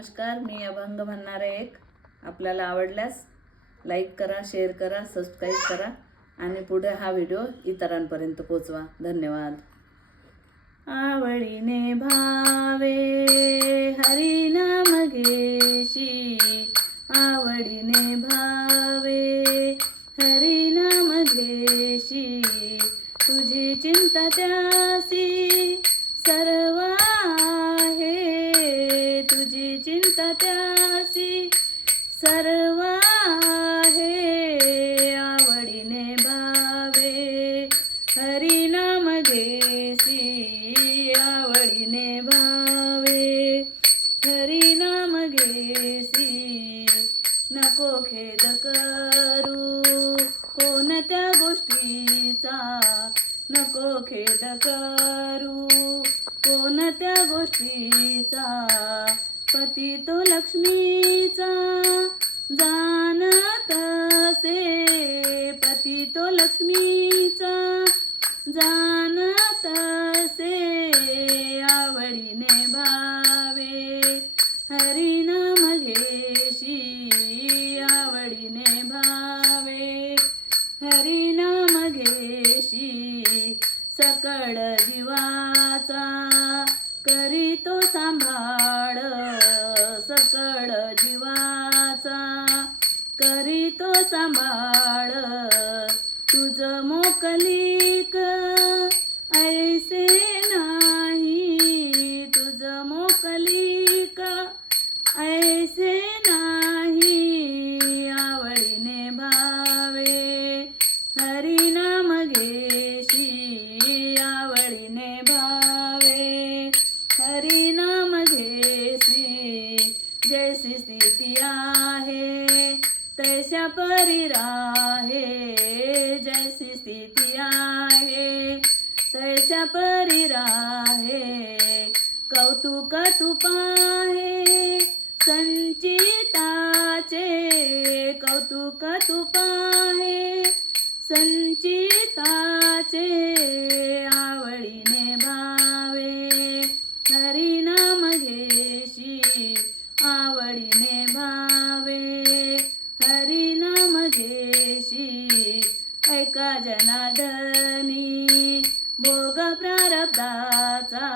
नमस्कार, मी अभंग म्हणणार आहे एक. आपल्याला आवडल्यास लाईक करा, शेअर करा, सबस्क्राईब करा आणि पुढे हा व्हिडिओ इतरांपर्यंत पोचवा. धन्यवाद. आवडीने भावे हरी नाम घेशी, आवडीने भावे हरी नाम घेशी, तुझी चिंता त्यासी सर्व आहे, तुझी चिंता त्यासी सर्व आहे. आवडीने भावे हरी नाम घेसी, आवडीने भावे हरी नाम घेसी, नको खेद करू कोणत्या गोष्टीचा, नको खेद करू कोणत्या गोष्टीचा, पती तो लक्ष्मीचा जाणत असे, पती तो लक्ष्मीचा जाणत असे. आवडीने भावे हरी नाम घेशी, आवडीने भावे हरी नाम घेशी, सकळ जीवाचा करीतो सांभाळ, सकळ जीवाचा करीतो सांभाळ, तुझ मोकलीक ऐसे नाही, तुझ मोकलीक ऐसे नाही. आवडीने भावे हरी नाम घेशी, आवडीने भावे हरी नाम घेशी, जैसी स्थिती आहे तैसा परी राहे, जैसी स्थिती आहे तैसा परी राहे. कौतुक तू पाहे संचिताचे, कौतुक तू पाहे संचिताचे. आवडीने भावे हरी नाम घेशी, आवडीने भावे हरी नाम घेशी. ऐका जनार्दनी भोग प्रारब्धाचा,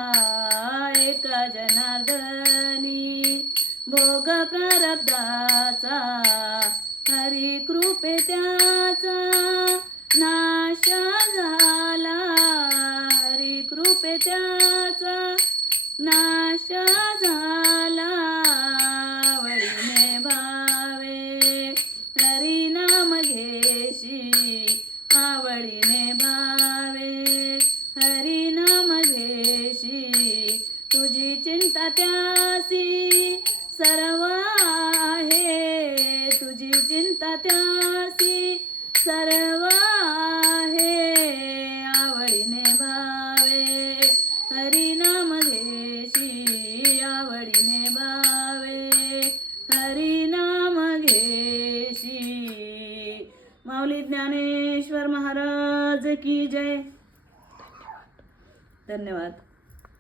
ऐका जनार्दनी भोग प्रारब्धाचा, हरी कृपे त्याचा नाश झाला, हरी कृपे त्याचा नाश झाला. आवडीने भावे हरी नाम घेशी, आवडीने भावे हरी नाम घेशी, तुझी चिंता त्यासी सर्व आहे, तुझी चिंता त्यासी सर्व आहे. आवडीने भावे हरी नाम घेशी, आवडीने भावे हरी नाम घेशी. माऊली ज्ञानेश्वर महाराज की जय. धन्यवाद.